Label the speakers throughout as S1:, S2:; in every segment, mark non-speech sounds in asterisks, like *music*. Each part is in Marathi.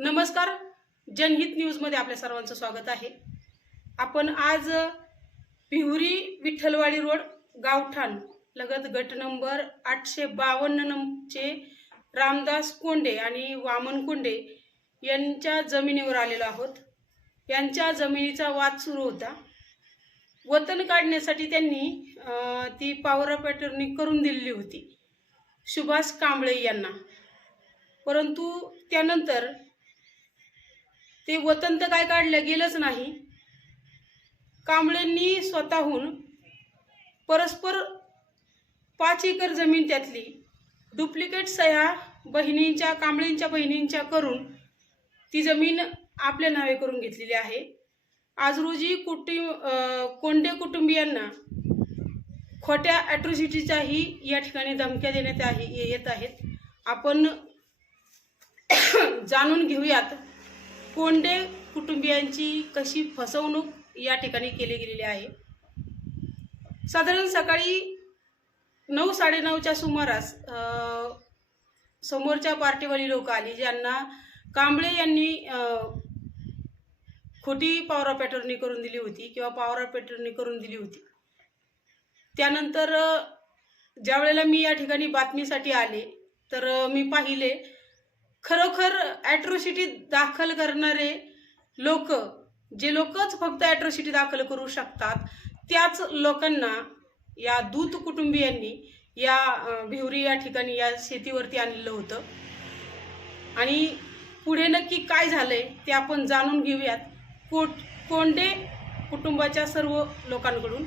S1: नमस्कार. जनहित न्यूजमध्ये आपल्या सर्वांचं स्वागत आहे. आपण आज पिहुरी विठ्ठलवाडी रोड गावठाण लगत गट नंबर आठशे बावन्न नंबरचे रामदास कोंडे आणि वामन कोंडे यांच्या जमिनीवर आलेलो आहोत. यांच्या जमिनीचा वाद सुरू होता. वतन काढण्यासाठी त्यांनी ती पावरा पॅटर्नी करून दिलेली होती. सुभाष कांबळे यांना. परंतु त्यानंतर ते वतन तर काय काढलं गेलंच नाही. कांबळेंनी स्वतःहून परस्पर पाच एकर जमीन त्यातली डुप्लिकेट सह्या बहिणींच्या कांबळेंच्या बहिणींच्या करून ती जमीन आपल्या नावे करून घेतलेली आहे. आज रोजी कुटुंब कोंडे कुटुंबियांना खोट्या ॲट्रॉसिटीच्याही या ठिकाणी धमक्या देण्यात आहे येत आहेत. आपण *coughs* जाणून घेऊयात कोंडे कुटुंबियांची कशी फसवणूक या ठिकाणी केली गेलेली आहे? साधारण सकाळी नऊ साडेनऊच्या सुमारास समोरच्या पार्टीवाली लोक आली ज्यांना कांबळे यांनी खोटी पावरा पॅटर्नी करून दिली होती किंवा पावरा पॅटर्नी करून दिली होती. त्यानंतर ज्या वेळेला मी या ठिकाणी बातमीसाठी आले तर मी पाहिले खरोखर ॲट्रॉसिटी दाखल करणारे लोक जे लोकच फक्त ॲट्रॉसिटी दाखल करू शकतात त्याच लोकांना या दूत कुटुंबियांनी या भिवरी या ठिकाणी या शेतीवरती आणलेलं होतं. आणि पुढे नक्की काय झालंय ते आपण जाणून घेऊयात. कोट कोंडे कुटुंबाच्या सर्व लोकांकडून.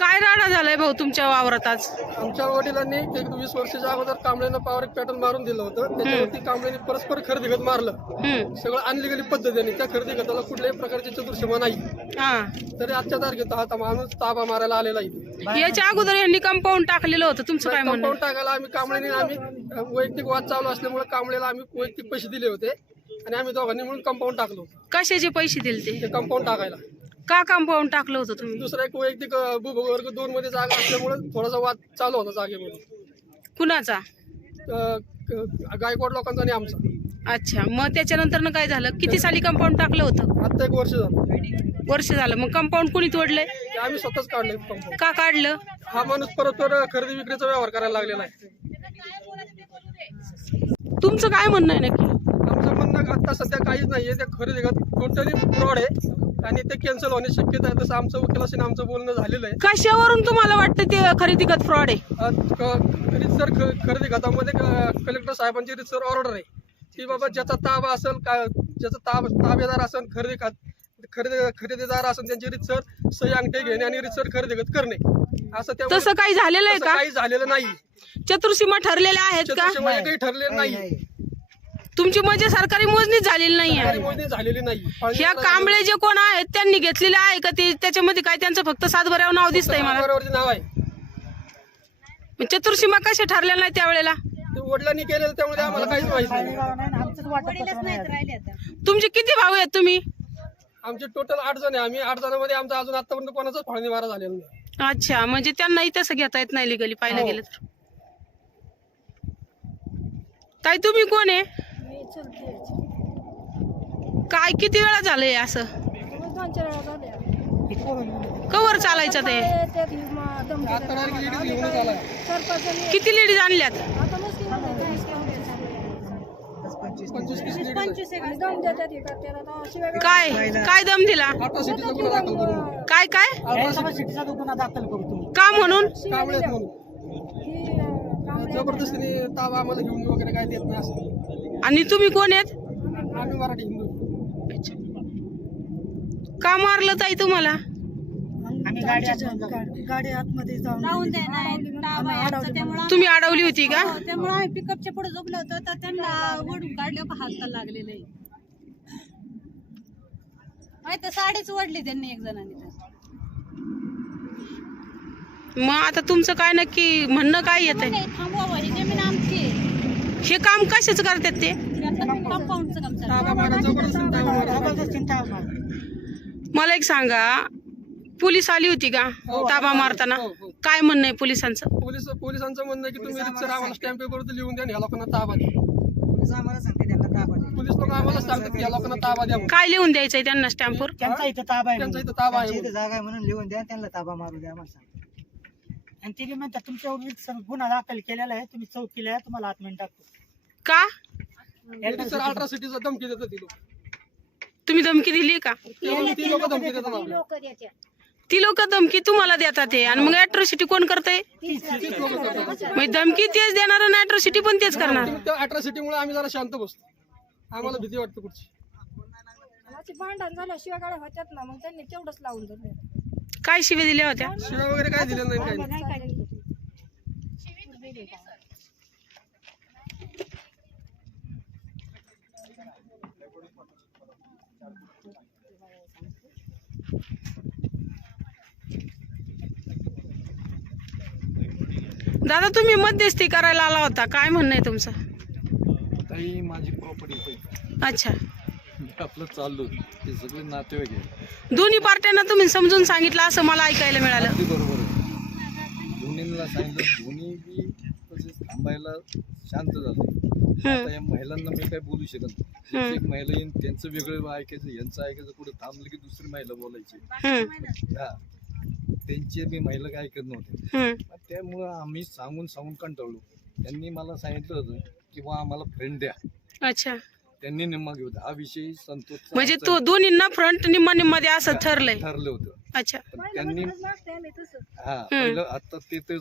S1: काय राडा झालाय भाऊ तुमच्या वावरात आज?
S2: आमच्या वडिलांनी एक वीस वर्षाच्या अगोदर कांबळ्यांना पॉवर पॅटर्न मारून दिलं होतं. त्याच्यावरती कांबळ्यांनी परस्पर खरेदी खत मारलं सगळं अनलिगली पद्धतीने. त्या खरेदी खताला कुठल्याही प्रकारची चतुर्सीमा नाही.
S1: हा.
S2: तरी आजच्या तारखेत हा माणूस ताबा मारायला आलेला आहे.
S1: याच्या अगोदर यांनी कंपाऊंड टाकलेलं होतं. तुमचं काय म्हणणं?
S2: कंपाऊंड टाकायला आम्ही कांबळ्याने आम्ही वैयक्तिक वाद चालू असल्यामुळे कांबळ्याला आम्ही वैयक्तिक पैसे दिले होते. आणि आम्ही दोघांनी म्हणून कंपाऊंड टाकलो
S1: कशाचे पैसे दिले ते?
S2: कंपाऊंड टाकायला.
S1: का कंपाऊंड टाकलं होतं तुम्ही?
S2: दुसरा एक वैयक्तिक अं, भूभाग वर्ग दोन मध्ये जागा असल्यामुळे थोडासा वाद चालू होता जागेमध्ये.
S1: कुणाचा?
S2: अं, क- गायकवाड लोकांचा आणि आमचा.
S1: अच्छा मग त्याच्यानंतर काय झालं? किती साली कंपाऊंड टाकलं होतं?
S2: आता एक वर्ष झालं.
S1: वर्ष झालं. मग कंपाऊंड कुणी तोडलंय?
S2: ते आम्ही स्वतःच काढले कंपाऊंड
S1: का काढलं?
S2: हा माणूस परस्पर खरेदी विक्रीचा व्यवहार करायला लागलेला आहे.
S1: तुमचं काय म्हणणं आहे नक्की?
S2: आमचं म्हणणं आता सध्या काहीच नाहीये. त्या खरेदी टोटली फ्रॉड आहे. आणि ते कॅन्सल होण्याची शक्यता आहे. तसं आमचं वकिलाशी आमचं बोलणं झालेलं आहे.
S1: कशावरून तुम्हाला वाटतं ते खरेदी खत फ्रॉड आहे?
S2: क- रितसर ख- खरेदी खतामध्ये क- कलेक्टर साहेबांची रितसर ऑर्डर आहे. की बाबा ज्याचा ताबा असेल का ज्याचा ताब ताबेदार असेल खरेदी खात खरेदी खरेदीदार असेल त्यांची रितसर सही अंगठे घेणे आणि रितसर खरेदी खत करणे. असं त्यामुळे
S1: तसं काही झालेलं आहे
S2: तसं
S1: का?
S2: काही झालेलं नाही.
S1: चतुर्सीमा ठरलेल्या आहेत का?
S2: चतुर्शीमध्ये काही ठरलेलं नाही.
S1: तुमची म्हणजे सरकारी मोजणीच झालेली नाही आहे.
S2: मोजणी झालेली नाही.
S1: ह्या कांबळे जे कोण आहेत त्यांनी घेतलेले आहे का ते? त्याच्यामध्ये काय त्यांचं फक्त सातभऱ्यावर नाव दिसतंय मला.
S2: बरोबरचे नाव आहे.
S1: मग चतुर्सीमा कशा ठरलेल्या नाही त्यावेळेला?
S2: ते वडिलांनी केलेलं त्यामुळे आम्हाला काहीच माहीत नाही.
S1: तुमचे किती भाऊ आहेत तुम्ही?
S2: आमचे टोटल आठ जण आहे. आम्ही आठ जणांमध्ये आमचा अजून आतापर्यंत कोणाचाच फाळणी मारा झालेला नाही.
S1: अच्छा म्हणजे त्यांनाही तसं घेता येत नाही लिगली पाहायला
S2: हो.
S1: गेलं तर. ताई तुम्ही कोण आहे? काय किती वेळा झालंय असं? कवर चालायचं ते? किती लेडीज आणल्यात. काय? काय दम दिला? काय काय? का म्हणून?
S2: जबरदस्तीने ताबा आम्हाला घेऊन वगैरे काय देत नाही असं.
S1: आणि तुम्ही कोण आहेत?
S2: आम्ही मराठी हिंदू.
S1: का मारलं ताई तुम्हाला?
S3: गाडी आतमध्ये जाऊन
S4: जाऊन दे नाही ताबा यांचा त्यामुळं
S1: तुम्ही अडवली होती का?
S4: हो, त्यामुळं आम्ही पिकअपच्या पुढे झोपलो होतो तर त्यांना ओढून काढले का हात लागलेलं आहे. माहिती साडीच ओढली त्यांनी एक जणांनी.
S1: मग आता तुमचं काय नक्की म्हणणं काय येत आहे
S4: ही जमीन आमची आहे.
S1: हे काम कशाच करतात ते मला एक सांगा पोलीस आली होती का ताबा मारताना. काय म्हणणं आहे पोलिसांचं
S2: पोलीस पोलीस पोलिसांचं म्हणणं आहे की तुम्ही रितसर आम्हाला स्टॅम्प पेपरवरती लिहून द्या आणि ह्या लोकांना ताबा द्या
S3: पोलीस आम्हाला सांगते त्यांना ताबा द्या.
S2: पोलीस लोक आम्हाला सांगतात की या लोकांना ताबा द्या म्हणून.
S1: काय लिहून द्यायचंय त्यांना स्टॅम्पवर
S3: त्यांचा इथं ताबा आहे
S2: त्यांचा
S3: म्हणून.
S2: इथं ताबा आहे
S3: त्यांच्या इथं जागा आहे म्हणून लिहून द्या त्यांना ताबा मारू द्या आम्हाला आणि ते म्हणतात तुमच्यावर सर गुन्हा दाखल केलेला आहे तुम्ही चौकीला आहे तुम्हाला आत्मन टाकतो
S1: का?
S2: धमकी देतात ती लोक.
S1: तुम्ही धमकी दिली का?
S2: ती लोक धमकी देतात आम्हाला.
S1: ती लोक धमकी तुम्हाला देतात ते आणि मग अॅट्रॉसिटी कोण करते धमकी तेच देणार आणि अॅट्रॉसिटी पण तेच करणार.
S2: त्या अट्रॉसिटीमुळे आम्ही जरा शांत बसतो. आम्हाला भीती वाटते कुठची
S5: भांडण झाल्याशिवाय गाड्या होत्यात ना मग त्यांनी तेवढंच लावून दिलं
S1: काय शिवे दिल्या होत्या?
S2: शिव्या वगैरे काय दिलेलं नाही
S1: दादा तुम्ही मध्यस्थी करायला आला होता. काय म्हणणं आहे तुमचं?
S6: माझी प्रॉपर्टी
S1: अच्छा.
S6: आपलं चाललो ते सगळे नातेवाईक आहे
S1: दोन्ही पार्ट्यांना तुम्ही समजून सांगितलं असं मला ऐकायला मिळालं.
S6: अगदी बरोबर आहे. दोन्हीला सांगितलं दोन्ही बी तसेच थांबायला शांत झाले. आता या महिलांना मी काय बोलू शकत नाही. एक एक महिला येईन त्यांचं वेगळं ऐकायचं यांचं ऐकायचं कुठे थांबलं की दुसरी महिला बोलायची.
S1: हम्म,
S6: हा. त्यांचे बी महिला काय ऐकत नव्हते.
S1: हम्म,
S6: मग त्यामुळं आम्ही सांगून सांगून कंटाळलो. त्यांनी मला सांगितलं होतं की बा आम्हाला फ्रेंड द्या.
S1: अच्छा.
S6: त्यांनी निम्मा घेऊ हा विषय संतोष
S1: म्हणजे तो दोन्हींना फ्रंट निम्मा निम्मा द्या असं ठरलंय.
S6: ठरलं होतं.
S1: अच्छा.
S6: पण त्यांनी हा पहिलं आता ते तर.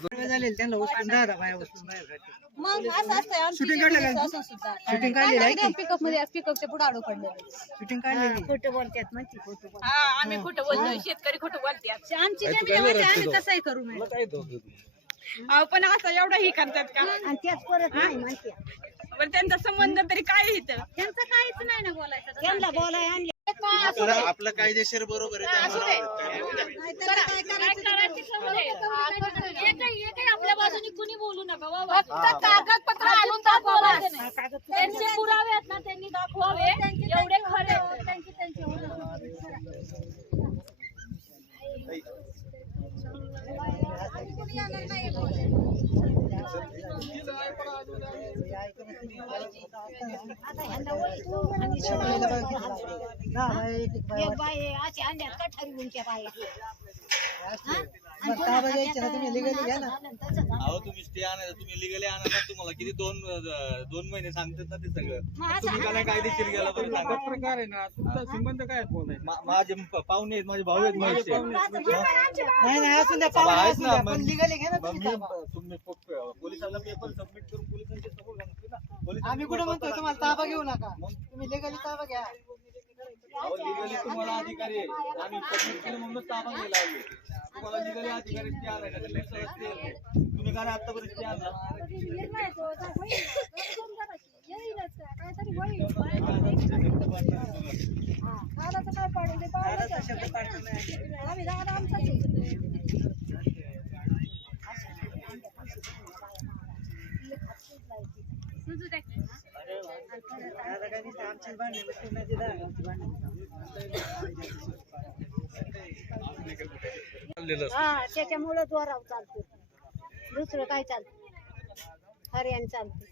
S4: मग असं असतंय आमची
S3: Shooting
S4: जी
S3: काढलेलं
S4: पोलीस
S3: आहे
S4: असं सुद्धा.
S3: शूटिंग काढलेलं आहे की
S4: पिकअपमध्ये पिकअपच्या पुढे अडू पडले
S3: शूटिंग काढलेली
S5: खोटं बोलतात म्हणते खोटं बोलतात
S4: आम्ही खोटं शेतकरी खोटं बोलतात आमची जमीन आहे, आम्ही तसंही करू मॅडम.
S6: काय धोका तू?
S7: अहो, पण असं एवढं ही करतात का?
S5: आणि त्याच परत नाही म्हणते
S7: बरं त्यांचा संबंध तरी काय इथं?
S4: त्यांचं काहीच नाही ना बोलायचं.
S5: त्यांना बोलाय आणले.
S8: आपलं कायदेशीर बरोबर
S4: आपल्या बाजूने कुणी बोलू नका बाबा. फक्त कागदपत्र आणून दाखवा त्यांचे पुरावे आहेत ना त्यांनी दाखवावे. एवढे खरे.
S5: त्यांची त्यांची
S3: हा, बाया एक
S5: बाई अशी अंड्यात कठारी गुंच्या बाई
S8: अहो तुम्ही स्टे तुम्ही लिगली आणा ना तुम्हाला किती दोन दोन महिने सांगतात ना ते सगळं. तुम्ही का नाही कायदेशीर गेला बरं सांगा.
S2: प्रकार आहे ना तुमचा संबंध काय
S8: माझे पाहुणे आहेत माझे भाऊ आहेत म्हैसे
S3: नाही नाही असून द्या
S8: बाबा,
S3: पाहुणे
S8: आहेत. ना,
S3: द्या
S8: मग-
S3: पण लिगली घ्या ना
S8: मग
S3: तुम्ही
S8: मी
S3: ताबा.
S8: तुम्ही प- पोलिसांना पेपर सबमिट करून पोलिसांच्या समोर सांगते ना पोलिसांनी
S3: आम्ही कुठं म्हणतो तुम्हाला ताबा घेऊ नका तुम्ही लिगली ताबा घ्या
S8: अहो, legally तुम्हाला अधिकारी आहे आम्ही सबमिट केलं म्हणून ताबा घ्यायला लावले तुम्हाला लिगली अधिकारी स्टे आणायचा तुम्ही सगळं stay आहे. तुम्ही का नाही आतापर्यंत स्टे आणला
S5: काहीतरी होईल दादाचं काय पाडून ते
S3: दादाचा शब्द पाठवून नाही.
S5: आम्ही दादा आमचाच आहे.
S3: दादा काय नुसतं आमचीच भांडणे बसते नाही ते दादाची भांडणे.
S6: चाललेलं असतं.
S5: हा त्याच्यामुळे जोराव चालतो दुसरं काय चालतं हरियाण चालतं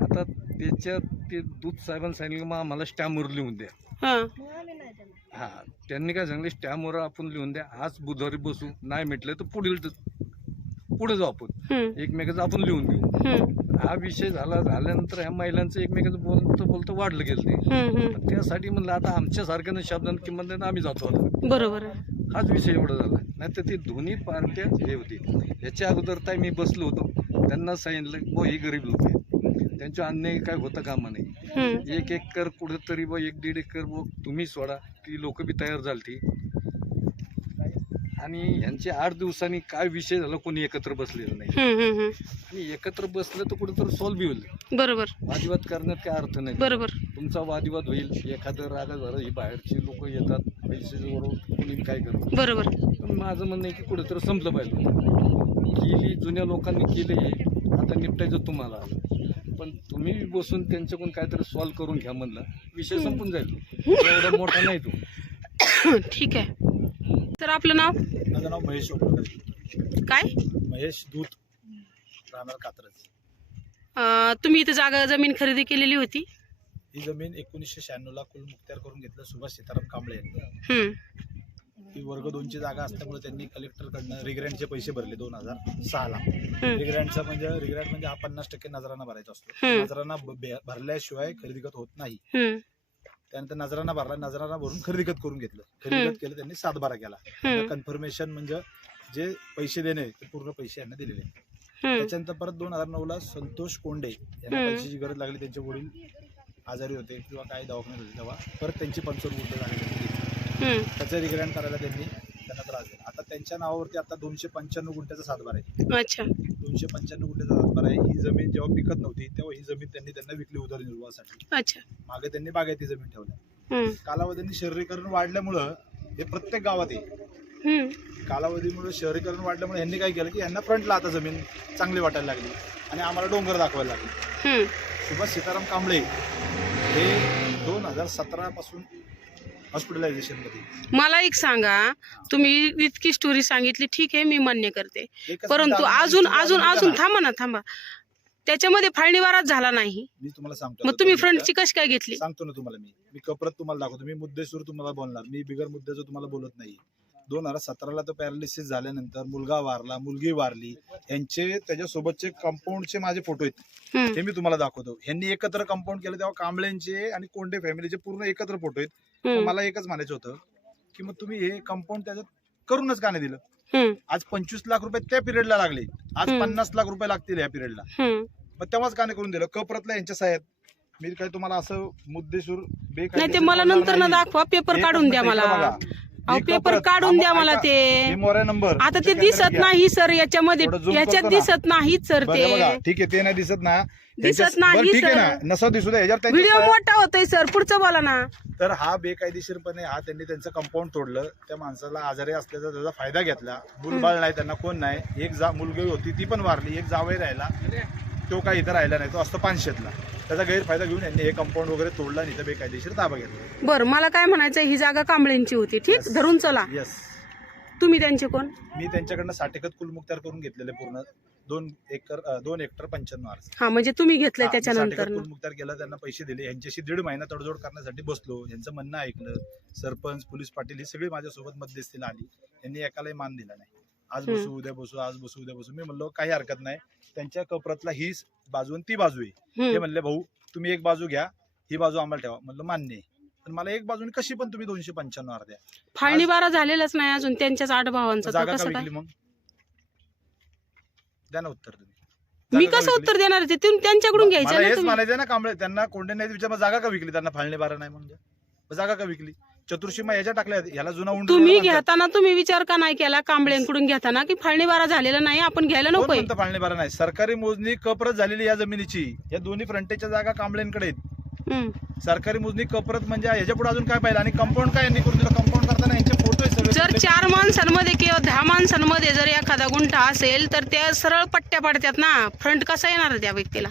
S6: आता त्याच्यात ते दूध साहेबांनी सांगितलं मग आम्हाला स्टॅम्पवर लिहून द्या
S1: हा
S6: त्यांनी काय सांगितलं स्टॅम्पवर आपण लिहून द्या आज बुधवारी बसू नाही म्हटलं तर पुढील पुढे जाऊ आपण. एकमेकाचं आपण लिहून घेऊ हा विषय झाला झाल्यानंतर ह्या महिलांचं एकमेकाचं बोलतं बोलतं वाढलं गेलं ते. त्यासाठी म्हणलं आता आमच्या सारख्यानं शब्दांना किंमत आम्ही जातो आता.
S1: बरोबर
S6: हाच विषय एवढा झाला. नाही तर ते दोन्ही पार्ट्या हे होती. याच्या अगोदर ताई मी बसलो होतो. त्यांना सांगितलं बो ही गरीब लोक आहेत. त्यांच्या अन्याय काय होतं कामा नाही एक एकर कुठंतरी ब एक दीड एकर ब तुम्ही सोडा. ती लोक बी तयार झालती. आणि ह्यांचे आठ दिवसांनी काय विषय झाला कोणी एकत्र बसलेलं नाही. आणि एकत्र बसलं तर कुठंतरी सॉल्व्ह होईल.
S1: बरोबर.
S6: वादिवाद करण्यात काय अर्थ नाही.
S1: बरोबर.
S6: तुमचा वादिवाद होईल. एखादं रागा झालं ही बाहेरची लोक येतात पैसे बरोबर कोणी काय करत.
S1: बरोबर.
S6: पण माझं म्हणणं आहे की कुठेतरी संपलं पाहिजे. केली जुन्या लोकांनी केले आता निपटायचं तुम्हाला. पण तुम्ही बसून त्यांच्याकडून काहीतरी सॉल्व्ह करून घ्या म्हणलं विषय संपून जाईल. एवढा मोठा नाही तो.
S1: ठीक आहे. तर आपलं नाव?
S8: माझं नाव महेश
S1: काय?
S8: महेश दूत राहणार कात्रज.
S1: अं, तुम्ही इथं जागा जमीन खरेदी केलेली होती?
S8: ही जमीन एकोणीसशे शहाण्णवला कुल मुक्त्यार करून घेतलं सुभाष सीताराम कांबळे यांनी.
S1: हम्म,
S8: ही वर्ग दोनची जागा असल्यामुळे त्यांनी कलेक्टरकडनं रिग्रँटचे पैसे भरले दोन हजार सहाला.
S1: हम्म.
S8: रिग्रँटचा म्हणजे रिग्रँट म्हणजे हा पन्नास टक्के नजराना भरायचा असतो. नजराना भरल्याशिवाय खरेदी खत होत नाही. त्यानंतर नजराना भरला नजराना भरून खरेदी खत करून घेतलं. खरेदी. खत केलं त्यांनी सातबारा केला.
S1: हम्म,
S8: कन्फर्मेशन म्हणजे जे पैसे देणे ते पूर्ण पैसे यांना दिलेले त्याच्यानंतर परत दोन हजार नऊ ला संतोष कोंडे यांना. पैशाची गरज लागली त्यांचे वडील आजारी होते किंवा काही दवाखान्यात होते तेव्हा परत त्यांची त्यांनी घेतली
S1: हम्म,
S8: त्याचं रिग्रँट करायला त्यांनी त्यांना त्रास दिला. आता त्यांच्या नावावरती आता दोनशे पंच्याण्णव गुंठ्याचा सातबार आहे.
S1: अच्छा.
S8: दोनशे पंच्याण्णव गुंठ्याचा सातबार आहे. ही जमीन जेव्हा पिकत नव्हती तेव्हा ही जमीन त्यांनी त्यांना विकली उदरनिर्वाहासाठी.
S1: अच्छा.
S8: मागे त्यांनी बागायती जमीन ठेवल्या. कालावधीने शहरीकरण वाढल्यामुळं हे प्रत्येक गावात आहे कालावधीमुळे शहरीकरण वाढल्यामुळे यांनी काय केलं की यांना फ्रंटला आता जमीन चांगली वाटायला लागली आणि आम्हाला डोंगर दाखवायला लागले. सुभाष सीताराम कांबळे हे दोन हजार सतरा पासून हॉस्पिटलायझेशनमध्ये
S1: मला एक सांगा. तुम्ही इतकी स्टोरी सांगितली ठीक आहे मी मान्य करते.
S8: एकच
S1: परंतु अजून अजून. अजून थांबा ना थांबा. त्याच्यामध्ये फाळणीवाराच झाला नाही.
S8: मी तुम्हाला सांगतो
S1: मग
S8: आता
S1: तुम्ही फ्रंटची कशी काय घेतली.
S8: सांगतो ना तुम्हाला मी. मी कपरत तुम्हाला दाखवतो. मी मुद्देसूर तुम्हाला बोलणार. मी बिगर मुद्द्याचं तुम्हाला बोलत नाही. दोन हजार सतराला तो पॅरालिसिस झाल्यानंतर मुलगा वारला मुलगी वारली. यांचे त्याच्यासोबतचे कंपाऊंडचे माझे फोटो आहेत. हे मी तुम्हाला दाखवतो. ह्यांनी एकत्र कंपाऊंड केलं तेव्हा कांबळ्यांचे आणि कोंडे फॅमिलीचे पूर्ण एकत्र फोटो आहेत. मला एकच म्हणायचं होतं की मग तुम्ही हे कंपाऊंड त्याच्यात करूनच का नाही दिलं? आज पंचवीस लाख रुपये त्या पिरियडला लागले. आज. पन्नास लाख रुपये लागतील या पिरियडला. मग तेव्हाच का नाही करून दिलं? कपरतला यांच्या साहेब मी काय तुम्हाला असं मुद्देसूर
S1: नाही ते मला नंतर ना. दाखवा पेपर काढून द्या मला. अहो पेपर काढून द्या मला ते.
S8: मोऱ्या नंबर.
S1: आता ते दिसत. नाही सर याच्यामध्ये
S8: थोडं zoom
S1: याच्यात
S8: करतो ना.
S1: दिसत नाहीत सर ते.
S8: बघा. ठीक आहे ते नाही दिसत ना.
S1: दिसत
S8: त्यांच्या-
S1: नाही,
S8: बरं, ठीक आहे
S1: सर.
S8: ना. नसं दिसू द्या याच्यावर त्यांचे
S1: व्हिडिओ मोठा होतोय सर पुढचं बोला ना.
S8: तर हा बेकायदेशीरपणे हा त्यांनी त्यांचं कंपाऊंड तोडलं. त्या माणसाला आजारी असल्याचा त्याचा फायदा घेतला. मुलबाळ नाही त्यांना कोण नाही. एक जा मुलगी होती ती पण वारली. एक जावई राहिला. तो काही इथं राहिला नाही. तो असतो पानशेतला. त्याचा गैरफायदा घेऊन यांनी हे कंपाऊंड वगैरे तोडलं आणि इथं बेकायदेशीर ताबा घेतला.
S1: बर मला काय म्हणायचं ही जागा कांबळेंची होती ठीक? धरून चला.
S8: येस
S1: तुम्ही त्यांचे कोण?
S8: मी त्यांच्याकडनं साठेकत कुलमुक्तार करून घेतलेले पूर्ण दोन एकर अं, दोन हेक्टर पंच्याण्णव आर्स
S1: हा म्हणजे तुम्ही घेतलंय
S8: मी
S1: त्याच्यानंतर
S8: कुलमुक्तार केलं त्यांना पैसे दिले. यांच्याशी दीड महिना तडजोड करण्यासाठी बसलो. यांचं म्हणणं ऐकलं. सरपंच पोलीस पाटील ही सगळी माझ्यासोबत मध्यस्थीला आली. यांनी एकालाही मान दिला नाही. आज बसू उद्या बसू आज बसू उद्या बसू. मी म्हणलो काही हरकत नाही. त्यांच्या कपरातला ही बाजू आणि ती बाजू आहे. ते. म्हणले भाऊ तुम्ही एक बाजू घ्या ही बाजू आम्हाला ठेवा. म्हणलं मान्य आहे. पण मला एक बाजूने कशी पण तुम्ही दोनशे पंच्याण्णव अर्ध्या
S1: फाळणी बारा झालेलाच नाही अजून त्यांच्याच आठ भावांचा. तो
S8: जागा का
S1: कसं काय?
S8: विकली मग? द्या ना उत्तर तुम्ही.
S1: मी
S8: का
S1: कसं
S8: विकली?
S1: उत्तर देणार ते तुम्ही त्यांच्याकडून
S8: मला
S1: घ्यायचं ना
S8: हेच
S1: तुम्ही?
S8: म्हणायचं ना कांबळे त्यांना कोंडे नाही विचार जागा का विकली? त्यांना फाळणी बारा नाही म्हणजे मग जागा का विकली? चतुर्शीमा याच्या टाकल्या ह्याला जुना उंट
S1: तुम्ही. घेताना तुम्ही विचार का नाही केला कांबळेंकडून घेताना की फाळणी बारा झालेला नाही आपण घ्यायला नकोय?
S8: म्हणतं फाळणी बारा नाही? सरकारी मोजणी कप्रत झालेली या जमिनीची. या दोन्ही फ्रंटेजच्या जागा कांबळेंकडे आहेत. सरकारी मोजणी कप्रत म्हणजे ह्याच्या पुढे अजून काय पाहिलं? आणि कंपाऊंड काय यांनी करून दिलं? कंपाऊंड करताना यांचे फोटो
S1: जर चार माणसांमध्ये किंवा दहा माणसांमध्ये जर एखादा गुंठा असेल तर त्या सरळ पट्ट्या पडतात ना. फ्रंट कसा येणार त्या व्यक्तीला?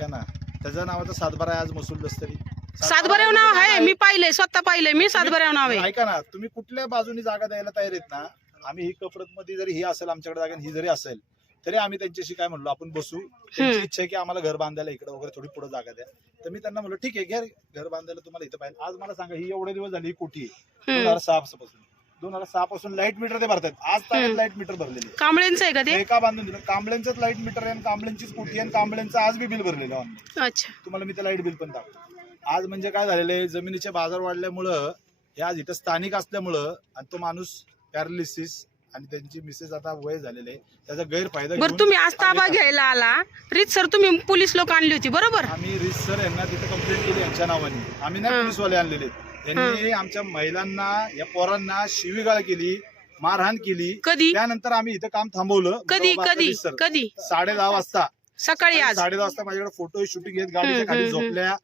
S8: त्याच्या नावाचा सातबारा आज मसूल दस्तरी.
S1: सातबऱ्याव नाव आहे. मी पाहिलंय स्वतः पाहिलंय मी सातबऱ्याव नाव आहे.
S8: ऐका ना तुम्ही कुठल्या बाजूनी जागा द्यायला तयार आहेत ना? आम्ही ही कप्रत मध्ये जरी ही असेल आमच्याकडे जागा ही जरी असेल तरी आम्ही त्यांच्याशी काय म्हणलो आपण बसू. त्यांची. इच्छा आहे की आम्हाला घर बांधायला इकडे वगैरे थोडी पुढे जागा द्या. तर मी त्यांना म्हणलो ठीक आहे घ्या घर बांधायला तुम्हाला इथं पाहिजे. आज मला सांगा ही एवढे दिवस झाली ही कोठी? दोन. हजार सहा पासून दोन हजार सहा पासून लाइट मीटर ते भरतात आज. तारीख लाइट मीटर भरलेले.
S1: कांबळेंचं आहे का ते?
S8: बांधून दिलं. कांबळ्यांचंच लाइट मीटर आहे आणि कांबळ्यांचीच कोठी आहे आणि कांबळ्यांचं आज बी बिल भरलेलं.
S1: अच्छा.
S8: तुम्हाला मी ते लाइट बिल पण दाखवतो. आज म्हणजे काय झालेलं आहे जमिनीचे बाजार वाढल्यामुळं हे आज इथं स्थानिक असल्यामुळं आणि तो माणूस पॅरालिसिस आणि त्यांची मिसेस आता वय झालेले त्याचा गैरफायदा
S1: बरं तुम्ही आज ताबा घ्यायला आला. रीत सर तुम्ही पोलीस लोक आणली होती बरोबर?
S8: आम्ही रिस सर यांना तिथे कंप्लेंट केली यांच्या नावाने. आम्ही नाही
S1: हा.
S8: पोलीसवाले आणलेले. यांनी आमच्या महिलांना या पोरांना शिवीगाळ केली मारहाण केली.
S1: कधी?
S8: त्यानंतर आम्ही इथं काम थांबवलं.
S1: कधी कधी. कधी?
S8: साडे दहा वाजता.
S1: सकाळी
S8: साडे दहा वाजता माझ्याकडे फोटो शूटिंग घेत गाडीच्या खाली. झोपल्या.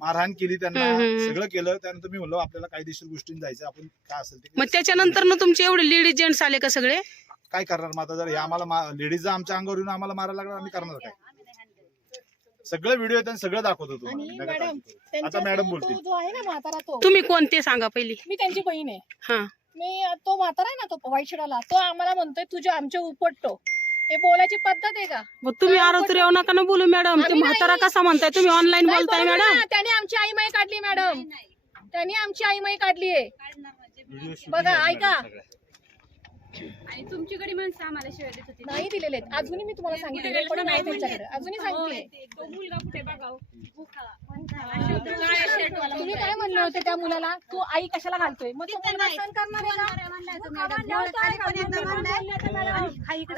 S8: मारहाण केली त्यांना
S1: हम्म, हम्म.
S8: सगळं केलं. त्यानंतर मी म्हणलो आपल्याला कायदेशीर गोष्टींनी जायचं आपण काय असेल ते
S1: मग त्याच्यानंतर ना तुमचे एवढे लेडीज जेंट्स आले का सगळे?
S8: काय करणार मग आता जर हे आम्हाला लेडीज आमच्या अंगावर येऊन आम्हाला मारायला लागणार आम्ही करणार काय? सगळं व्हिडिओ त्यांनी सगळं दाखवतो
S9: आणि
S8: नका
S9: मॅडम. त्यांच्या
S8: आता मॅडम
S9: तो-
S8: बोलतील.
S9: तो जो आहे ना म्हातारा तो.
S1: तुम्ही कोणते सांगा पहिली.
S9: मी त्यांची बहीण आहे.
S1: हा.
S9: मी तो म्हातारा आहे ना तो वाईशिडाला तो आम्हाला म्हणतोय तुझे आमचे उपटतो. हे बोलायची पद्धत आहे का?
S1: मग तुम्ही आरोग्य येऊ नका ना बोलू मॅडम ते
S9: आम्ही
S1: म्हातारा
S9: नाही.
S1: कसा म्हणताय? तुम्ही ऑनलाईन
S9: नाही,
S1: बोलताय मॅडम
S9: ना, त्याने आमची आई माई काढली मॅडम त्यांनी आमची आई माई काढली आहे. बघा, ऐका.
S4: आणि तुमच्याकडे माणसं आम्हाला शिवाय देत होती
S9: नाही दिलेले आहेत. अजूनही मी तुम्हाला सांगितले रेकॉर्ड नाही त्यांच्याकडे. अजूनही सांगते.
S4: तो मुलगा कुठे बघाव?
S9: तुम्ही काय म्हणले होते त्या मुलाला? तू आई कशाला घालतोय? मग तो मुलगा सहन करणार आहे का?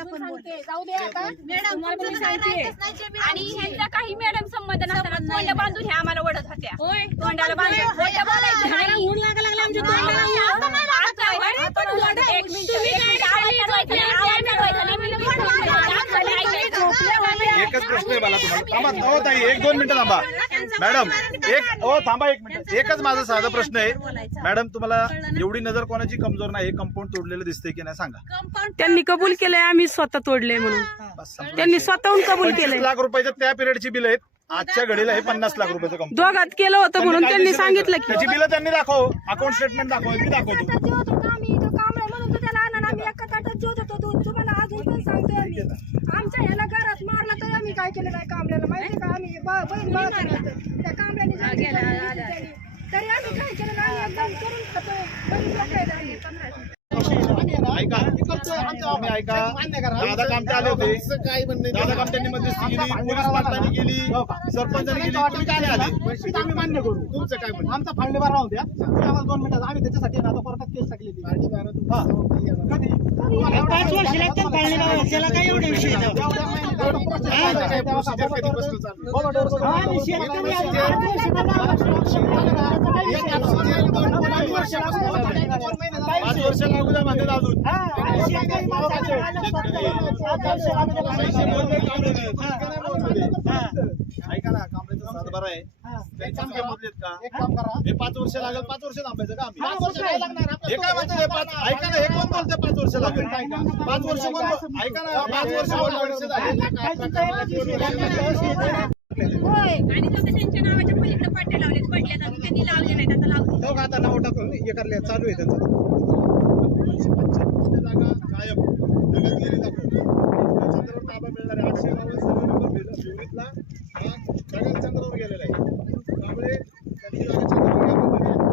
S9: अजून सांगते, जाऊ दे आता. तुम्हाला पण मी सांगते.
S4: आणि ह्यांचा काही मॅडम संबंध नसताना तोंड बांधून ह्या आम्हाला ओढत होत्या. तोंडाला बांधून बोलायचं? एक मिनिट,
S8: एकच प्रश्न आहे मला तुम्हाला. थांबा हो ताई एक दोन मिनिटं थांबा. मॅडम एक हो थांबा एक मिनिट. एकच माझा साधा प्रश्न आहे. मॅडम तुम्हाला एवढी नजर कोणाची कमजोर नाही कंपाऊंड तोडलेलं दिसतंय की नाही सांगा.
S1: त्यांनी कबूल केलंय आम्ही स्वतः तोडले म्हणून.
S8: बस संपलं.
S1: त्यांनी. स्वतःहून कबूल
S8: पंचवीस
S1: केलंय.
S8: लाख रुपयाच्या त्या पिरियडची बिल आहेत. आजच्या घडीला हे पन्नास लाख रुपयाचं कंपाऊंड
S1: दोघात केलं होतं म्हणून त्यांनी सांगितलं
S8: का?
S1: की
S8: त्याची बिलं त्यांनी दाखव. अकाउंट स्टेटमेंट दाखव मी दाखवतो.
S9: आमच्या ह्याला घरात मारला तर आम्ही काय केलं नाही कांबल्याला माहिती का आम्ही ब- बहीण करायचं. त्या कांबल्याने. तरी आम्ही काय केलं नाही आम्ही एकदम करून खातोय बहीण?
S8: ऐका. तुम्ही ऐका. दादा कामते आले होते. दादा कामत्यांनी मध्यस्थी केली पोलीस पाटलांनी केली. सरपंचांनी केली. तुम्ही काय नाही आले
S10: आम्ही मान्य करू
S8: तुमचं काय म्हणणं?
S10: आमचा फाळणीबार राहू द्या तुम्ही आम्हाला दोन मिनिटात आम्ही त्याच्यासाठी आता कोर्टात केस टाकली. हा. पाच वर्ष लागतात फाळणीबार त्याला काय एवढे विषय
S8: पाच वर्ष लागू द्या म्हणतात अजून. ऐका ना कांबळेचा सातबारा आहे. त्यांचं काय मोजलेत का?
S10: एक काम करा.
S8: हे पाच वर्ष लागेल पाच वर्ष थांबायचं का आम्ही?
S10: पाच वर्ष नाही लागणार.
S8: हे काय म्हणतात हे पाच? ऐका ना हे कोण बोलते पाच वर्ष लागेल? पाच वर्ष कोण ऐका ना पाच वर्ष बोलते?
S4: आणि जसं त्यांच्या नावाच्या पलीकडे पट्टे लावले पडले तर त्यांनी लावले नाहीत आता लावले.
S10: हो का आता नाव टाकून हे करले चालू आहे त्यांचं.
S8: जागा गायब. नगरगिरी दाखव चंद्रावर ताबा मिळणार आहे आठशे गावं सर्व नंबर विहिरीतला हा जगात चंद्रावर गेलेला आहे. त्यामुळे त्याची जागा चंद्रावर गेलेली आहे.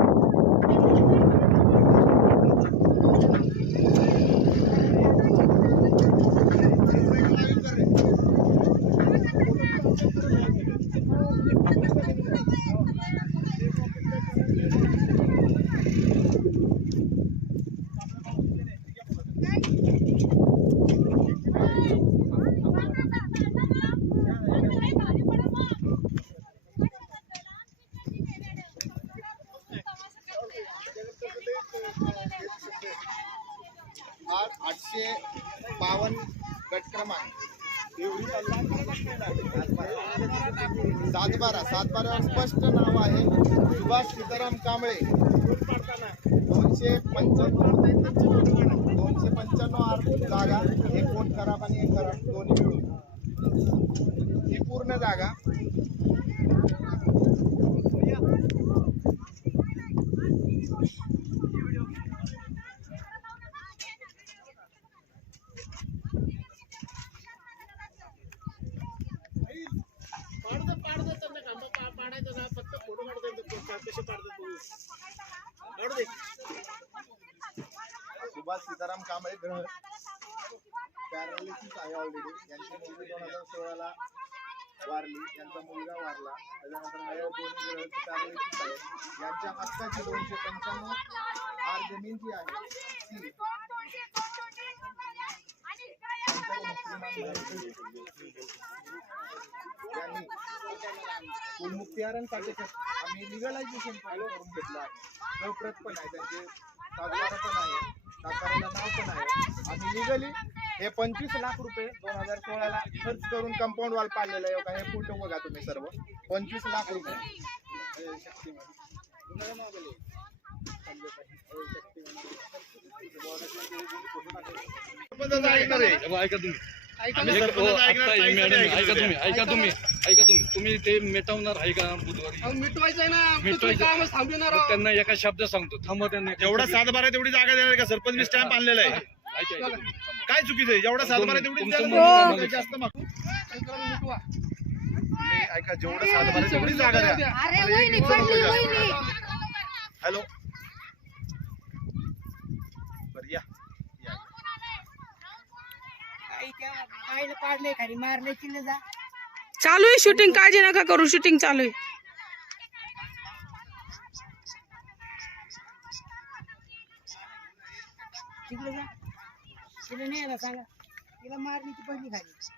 S6: आठ आठशे बावन्न गट क्रमांक सातबारा सातबारावर नाव आहे. सुभाष सीताराम कांबळे. दोनशे पंच्याण्णव दोनशे पंच्याण्णव आर्थिक जागा एक कोट खराब आणि एक खराब दोन्ही मिळून. ही पूर्ण जागा सुभाष सीताराम कांबळे ग्रह पॅरालिसिस आहे ऑलरेडी यांची मुलगी दोन हजार सोळाला वारली यांचा मुलगा वारला. त्याच्यानंतर हे दोन्ही ग्रह पॅरालिसिस आहे. यांच्या हक्काची दोनशे पंच्याण्णव आर जमीन जी आहे ती त्यांनी कुलमुक्तिहारांसाठी आम्ही लिगलायझेशन फाईल करून घेतलं. आहे प्रत पण आहे त्यांचे सातबारा पण आहे. सातबाराला नाव पण आहे आणि लिगली हे पंचवीस लाख रुपये दोन हजार सोळाला खर्च करून कंपाऊंड वॉल पाडलेलं आहे का हे फोटो बघा तुम्ही सर्व. पंचवीस लाख रुपये. हे
S2: ऐका तुम्ही ऐका
S6: हो, हे तुम्ही. ऐका तुम्ही. ते मिटवणार आहे का बुधवारी?
S2: मिटवायचं ना. कामच आहोत.
S6: त्यांना एका शब्द सांगतो. थांबा त्यांना एका
S8: जेवढा
S6: शब्द-
S8: तेवढी जागा द्यायला का? सरपंच मी स्टॅम्प आणलेला आहे.
S6: ऐका, ऐका तुम्ही.
S8: काय चुकीचं आहे? जेवढा सातबारा तेवढी
S6: तुमचं म्हणणं.
S8: जास्त
S2: मिटवा.
S8: ऐका जेवढं सातबारा आहे तेवढी जागा द्या.
S5: अरे वहिनी पडली वहिनी
S8: हॅलो बरं या या.
S3: आईला पाडले खाली मारले चिन्ह जा.
S1: चालू आहे शूटिंग काळजी नका करू शूटिंग चालू आहे
S3: तिकडे जा. तिला नाही यायला सांगा. तिला मारली ती पडली खाली.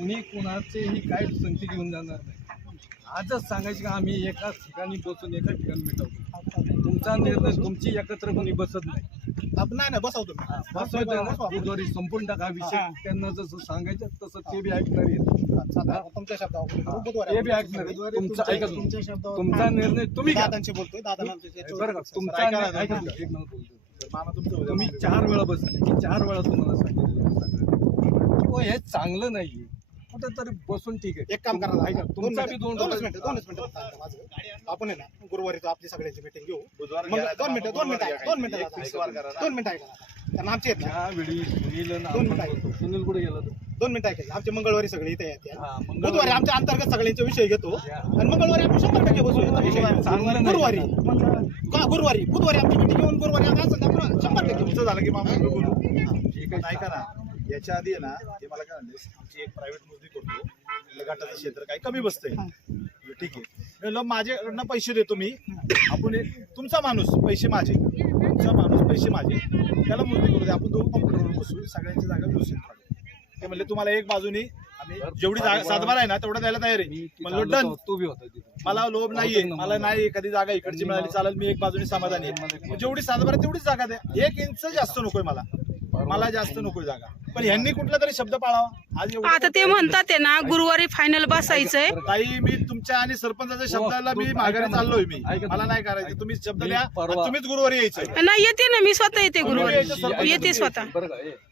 S6: कुणी कुणाचेही काय संगती घेऊन जाणार नाही. आजच सांगायचे का आम्ही एकाच ठिकाणी बसून एका ठिकाणी मिटवतो. तुमचा निर्णय तुमची एकत्र कोणी बसत नाही.
S10: नाही नाही बसवतो
S6: ना, बुधवारी संपून टाका विषय त्यांना जसं सांगायचं तसं ते बी ऐकणार.
S10: चालेल, तुमच्या शब्दावर
S6: ते बी ऐकणार. तुमचा ऐका निर्णय तुम्ही घ्या.
S10: दादांशी बोलतोय दादा
S6: बरं का तुमचा
S8: ऐका
S6: एक बोलतो.
S8: मामा तुमचं.
S6: तुम्ही चार वेळा बसले. की चार वेळा तुम्हाला सांगितलं. हो हे चांगलं नाहीये. कुठेतरी बसून ठीक आहे.
S10: एक काम करा
S6: ऐका
S10: दोन
S6: तुमचा बी दोन
S10: दोनच मिनिटं दोनच मिनिटं फक्त माझं. आपण आहे ना गुरुवारी तो आपली सगळ्यांची मिटिंग घेऊ.
S8: बुधवार
S10: मग दोन मिनिटं दोन मिनिटं ऐका, दोन. मिनिटं
S8: एक
S10: दादा.
S8: फिक्सवार करा ना.
S10: दोन मिनिटं ऐका. कारण आमचे आहेत ना.
S6: त्यावेळी सुनील आणि
S10: दोन मिनिटं
S6: आपण
S10: ऐका.
S6: होतो. सुनील कुठे गेला तो?
S10: दोन मिनिटं आमचे मंगळवारी सगळे इथे येते.
S6: हा, मंगळवारी.
S10: बुधवारी आमच्या अंतर्गत सगळ्यांचे विषय घेतो. आणि मंगळवारी आपण शंभर टक्के बसू याचा विषय नाही. गुरुवारी. का गुरुवारी? बुधवारी आमची मिटिंग घेऊन गुरुवारी आम्ही आपण शंभर टक्के.
S8: तुमचं झालं की मामा मी बोलू
S6: ठीक
S8: पण ऐका ना याच्या आधी आहे ना हे मला काय म्हणले आमची एक प्रायव्हेट मुलगी करतो. गटाचं क्षेत्र काही कमी बसतंय. ठीक आहे. माझ्याकडनं पैसे देतो मी. आपण एक- तुमचा माणूस पैसे माझे. तुमचा माणूस पैसे माझे. त्याला मुलगी करू दे. आपण दोघं कॉम्प्युटरवर बसू सगळ्यांची जागा व्यवस्थित काढू. ते म्हणले तुम्हाला एक बाजूनी आम्ही जेवढी जागा सातबार आहे ना तेवढं द्यायला तयार आहे. म्हणलं डन.
S6: तो बी होता
S8: मला लोभ नाहीये. मला नाही एखादी जागा इकडची मिळाली चालेल मी एक बाजूने समाधानी आहे. जेवढी सातबारा आहे तेवढीच जागा द्या. एक इंच जास्त नकोय मला. मला जास्त नकोय जागा. पण ह्यांनी कुठला तरी शब्द पाळावा. आज एवढं
S1: आता ते म्हणतात आहे ना गुरुवारी फायनल बसायचंय.
S8: ताई मी तुमच्या आणि सरपंचाच्या शब्दाला मी माघारी चाललोय मी. मला नाही करायचं. तुम्ही शब्द द्या. आणि तुम्मेच गुरुवारी यायचं.
S1: नाही येते ना मी स्वतः येते गुरुवारी. येते स्वतः.
S6: बरं का ए, परवा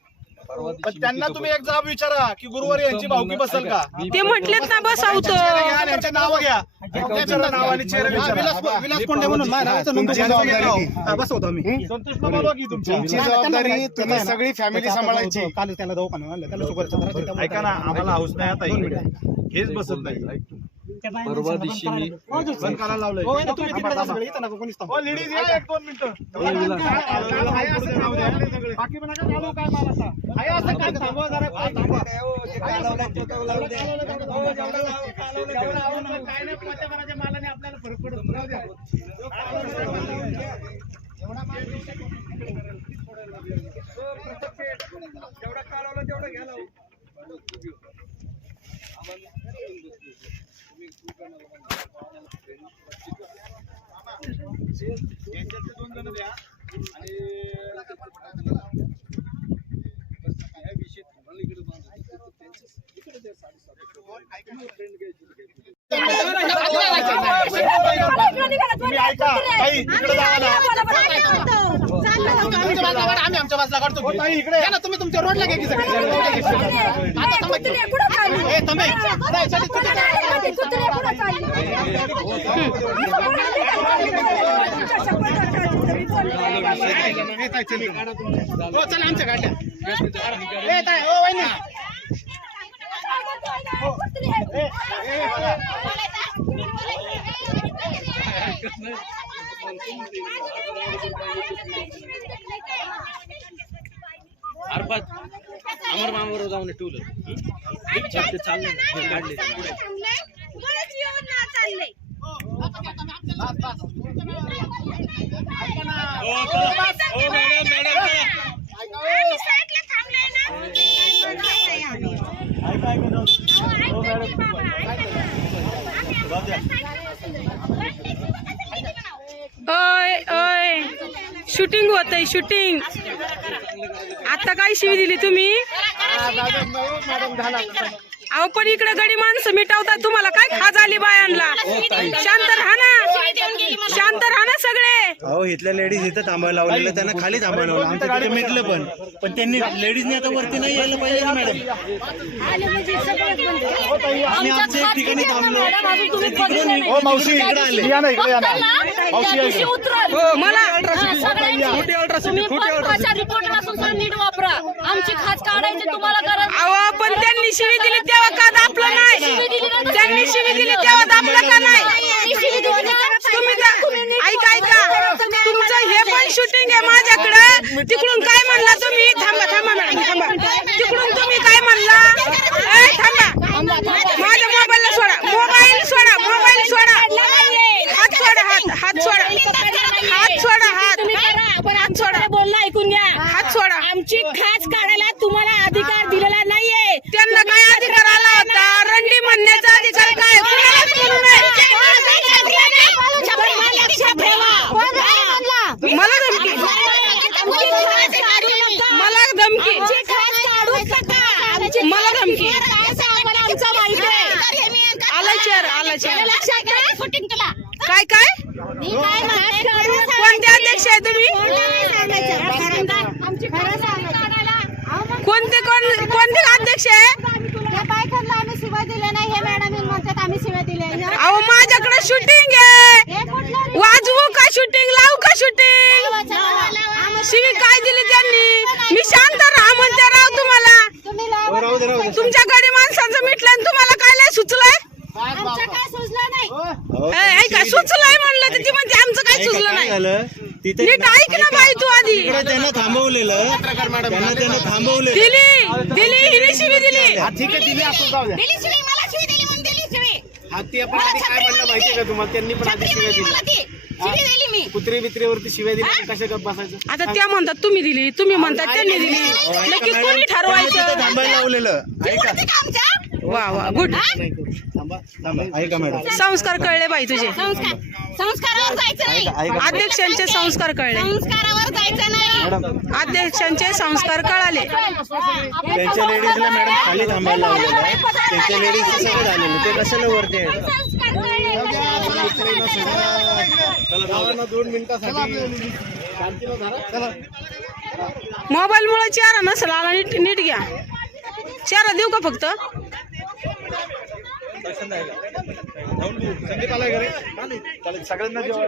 S8: पण त्यांना तुम्ही एक जाब विचारा की गुरुवारी यांची भावकी बसेल का?
S1: ते म्हटलेत ना बसवतो
S8: यांचे नाव घ्या. नाव आणि चेहरा
S10: विलास विलास कोंडे म्हणून बसवतो तुमची जबाबदारी तुम्ही सगळी फॅमिली सांभाळायची. काल त्याला
S8: ऐका ना आम्हाला हाऊस नाही आता. हेच बसत नाही.
S6: परवा दिवशी मी
S8: बंद करायला लावलंय
S10: हो, वहिनी, तुम्ही तिकडे जा सगळे, इथं नका कोणीच थांबू.
S8: ओ लेडीज या एक दोन मिनिटं बाकी पण नका चालू काय मला आता. आहे असं काय थांबवा जरा, काय थांबवा. असं हो, जेवढं आवडलं. काय नाही, पोत्या करायच्या मालाने आपल्याला फरक पडत नाही. जाऊ द्या. एवढं माल घेऊ शकत नाही. हो, प्रत्येक. जेवढं कालवलं तेवढं घ्या लावून. यांच्यातले दोन जण द्या आणि
S6: या विषयी कोणाला इकडे बांधलं तर त्यांच्या इकडे द्या साडेसात. फ्रेंड घ्यायची घ्यायची.
S8: तुम्ही ऐका ताई इकडे जावा ना
S10: तुमच्या बाजूला काढा, आम्ही आमच्या बाजूला काढतो इकडे ना तुम्ही तुमच्या रोडला घ्या की चला आमच्या गाड्या अर्पात
S7: अमर मामावर जाऊन ठेवलं चाललं काढले
S4: चालले
S1: ओय ओय। शूटिंग होत आहे शूटिंग आता काय शिवी दिली तुम्ही? अहो पण इकडे गडी माणसं मिटवतात तुम्हाला. काय खाज आली बायांना? शांत राहा ना. शांत राहा ना सगळे.
S11: अहो इथल्या लेडीज इथं थांबायला लावलेलं त्यांना खाली थांबायला लावलं आमचं तिथे मिटलं पण. पण त्यांनी लेडीजने आता वरती नाही यायला पाहिजे ना मॅडम आम्ही आमच्या एक ठिकाणी थांबलो. हो मावशी इकडे आले.
S8: या ना इकडे या ना. मावशी.
S6: हो,
S1: मला
S6: खोटी अल्ट्रासिटी खोटी अल्ट्रासिटी
S4: रिपोर्ट सर नीट वापरा आमची खाच काढायची तुम्हाला गरज
S1: अहो पण त्यांनी शिवी दिली तेव्हा का दापलं नाही? त्यांनी शिवी दिली तेव्हा दापलं का नाही? तुम्ही ऐका ऐका. तुमचं हे पण शूटिंग आहे माझ्याकडे. तिकडून काय म्हणला तुम्ही? थांबा थांबा मॅडम थांबा. तिकडून तुम्ही काय म्हणला? थांबा. माझ्या मोबाईलला सोडा. मोबाईल सोडा मोबाईल सोडा. हात सोडा हात हात सोडा. हात सोडा हात. हात सोडा.
S4: बोलणं ऐकून घ्या.
S1: हात
S4: आमची खाच काढायला तुम्हाला अधिकार दिलेला नाहीये
S1: त्यांना काय अधिकार आला होता रंडी म्हणण्याचा अधिकार काय मला धमकी मला धमकी मला धमकी आला चेअर आला चेअर काय काय कोणते अध्यक्ष आहे तुम्ही कोणते कोण कोणते अध्यक्ष आहे?
S5: या बायकांना आम्ही शिवाय दिल्या नाही हे मॅडम म्हणतात आम्ही शिवाय दिल्या
S1: अहो माझ्याकडे शूटिंग आहे.
S5: हे
S1: वाजवू का शूटिंग लावू का शूटिंग शिवी काय दिली त्यांनी? मी शांत राहा म्हणते राव तुम्हाला.
S11: दे
S1: तुमच्या गडी माणसांचं मिटलं तुम्हाला काय लय सुचलंय?
S5: आमचं काय सुचलं नाही.
S11: अहो,
S1: ए, ऐका सुचलंय म्हणलं तर ती म्हणते आमचं काय सुचलं नाही.
S11: झालं? तिथे
S1: नीट ऐक ना बाई तू आधी.
S11: त्यांना थांबवलेलं. त्यांना त्यांना थांबवलेलं.
S1: दिली दिली हिने शिवी दिली
S12: ठीक आहे दिली आपण जाऊ द्या. हा ते पण आधी काय म्हणलं माहितीये का तुम्हाला? त्यांनी पण आधी शिव्या दिल्या. कुत्री बित्रीवरती शिव्या दिल्या कशा गप बसायचं?
S1: आता त्या म्हणतात तुम्ही दिली तुम्ही म्हणतात त्यांनी दिली. नक्की कोणी
S11: तिथे
S1: ठरवायचं?
S11: थांबायला लावलेलं. ऐका.
S1: वा वा गुड. संस्कार कळले बाई तुझे.
S13: संस्कारावर जायचं नाही.
S11: ऐका ऐका.
S1: अध्यक्षांचे संस्कार कळले.
S13: संस्कारावर जायचं नाही.
S11: मॅडम.
S1: अध्यक्षांचे संस्कार कळाले.
S11: त्यांच्या लेडीजला मॅडम खाली थांबायला लावलेलं आहे. त्यांच्या सगळं झालेलं ते कशाला वरती आहे
S12: दोन मिनिटासाठी. शांतीनं धरा. चला.
S1: मोबाईल मुळे चेहरा नसेल आला नीट नीट घ्या. चेहरा देऊ का फक्त?
S8: संदीप आलाय घरी? चालेल, सगळ्यांना जेवायला.